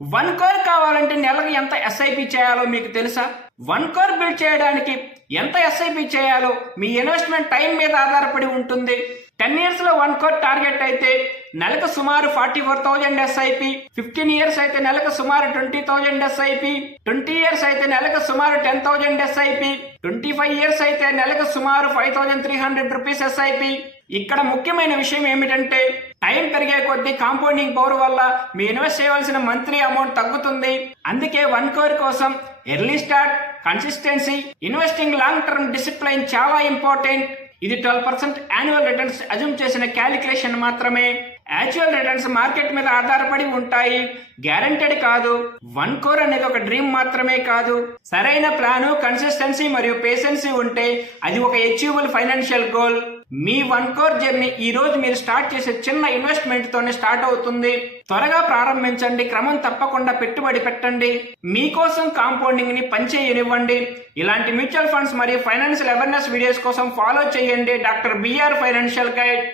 One core కావాలంటే నెలకు ఎంత ఎస్ఐపి చేయాలో మీకు తెలుసా? వన్ కోర్ బిల్డ్ చేయడానికి ఎంత ఎస్ఐపి చేయాలో మీ ఇన్వెస్ట్మెంట్ టైం మీద ఆధారపడి ఉంటుంది. 10 years లో వన్ కోర్ టార్గెట్ అయితే నెలకు సుమారు 44,000 ఎస్ఐపి, 15 years అయితే నెలకు సుమారు 20,000 ఎస్ఐపి, 20 years అయితే నెలకు సుమారు 10,000 ఎస్ఐపి, 25 years అయితే నెలకు సుమారు 5,300 రూపీస్ ఎస్ఐపి. ఇక్కడ ముఖ్యమైన విషయం ఏమిటంటే టైం పెరిగే కొద్దీ కాంపౌండింగ్ పవర్ వల్ల మీ ఇన్వెస్ట్ చేయవలసిన మంత్లీ అమౌంట్ తగ్గుతుంది. అందుకే వన్ కోర్ కోసం early start, consistency, investing long term discipline చాలా ఇంపార్టెంట్. ఇది 12% యాన్యువల్ రిటర్న్స్ అజ్యూమ్ చేసిన క్యాలిక్యులేషన్ మాత్రమే. యాక్చువల్ రిటర్న్స్ మార్కెట్ మీద ఆధారపడి ఉంటాయి, గ్యారంటెడ్ కాదు. వన్ కోర్ అనేది ఒక డ్రీమ్ మాత్రమే కాదు, సరైన ప్లాను, కన్సిస్టెన్సీ మరియు పేషెన్సీ ఉంటే అది ఒక అచీవబుల్ ఫైనాన్షియల్ గోల్. మీ వన్ కోర్ జర్నీ ఈ రోజు మీరు స్టార్ట్ చేసే చిన్న ఇన్వెస్ట్మెంట్ తోనే స్టార్ట్ అవుతుంది. త్వరగా ప్రారంభించండి, క్రమం తప్పకుండా పెట్టుబడి పెట్టండి, మీకోసం కాంపౌండింగ్ ని పనిచేయనివ్వండి. ఇలాంటి మ్యూచువల్ ఫండ్స్ మరియు ఫైనాన్షియల్ అవేర్నెస్ వీడియోస్ కోసం ఫాలో చేయండి డాక్టర్ బిఆర్ ఫైనాన్షియల్ గైడ్.